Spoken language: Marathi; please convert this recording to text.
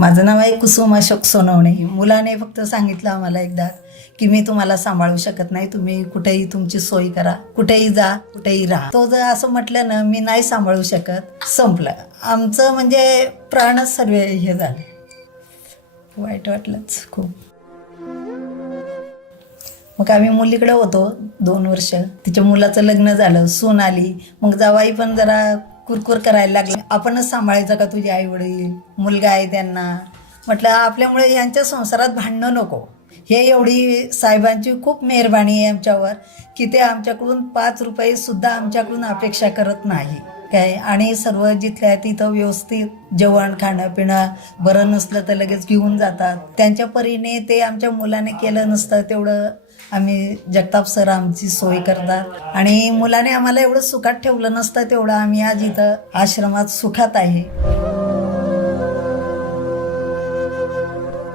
माझं नाव आहे कुसुम अशोक सोनवणे. मुलाने फक्त सांगितलं आम्हाला एकदा की मी तुम्हाला सांभाळू शकत नाही, तुम्ही कुठेही तुमची सोय करा, कुठेही जा, कुठेही राहा. तो जर असं म्हटलं ना मी नाही सांभाळू शकत, संपलं आमचं. म्हणजे प्राणच सर्व हे झाले. वाईट वाटलंच खूप. मग आम्ही मुलीकडे होतो 2 वर्ष. तिच्या मुलाचं लग्न झालं, सून आली. मग जावाई पण जरा कुरकुर करायला लागले, आपणच सांभाळायचं का तुझे आई वडील, मुलगा आहे त्यांना. म्हटलं आपल्यामुळे यांच्या संसारात भांडणं नको. हे एवढी साहेबांची खूप मेहरबानी आहे आमच्यावर की ते आमच्याकडून 5 रुपये सुद्धा आमच्याकडून अपेक्षा करत नाही काय. आणि सर्व जिथल्या तिथं व्यवस्थित जेवण खाणं पिणं, बरं नसलं तर लगेच घेऊन जातात. त्यांच्या परीने ते आमच्या मुलाने केलं नसतं तेवढं आम्ही, जगताप सर आमची सोय करतात. आणि मुलाने आम्हाला एवढं सुखात ठेवलं नसतं तेवढं आम्ही आज इथं आश्रमात सुखात आहे.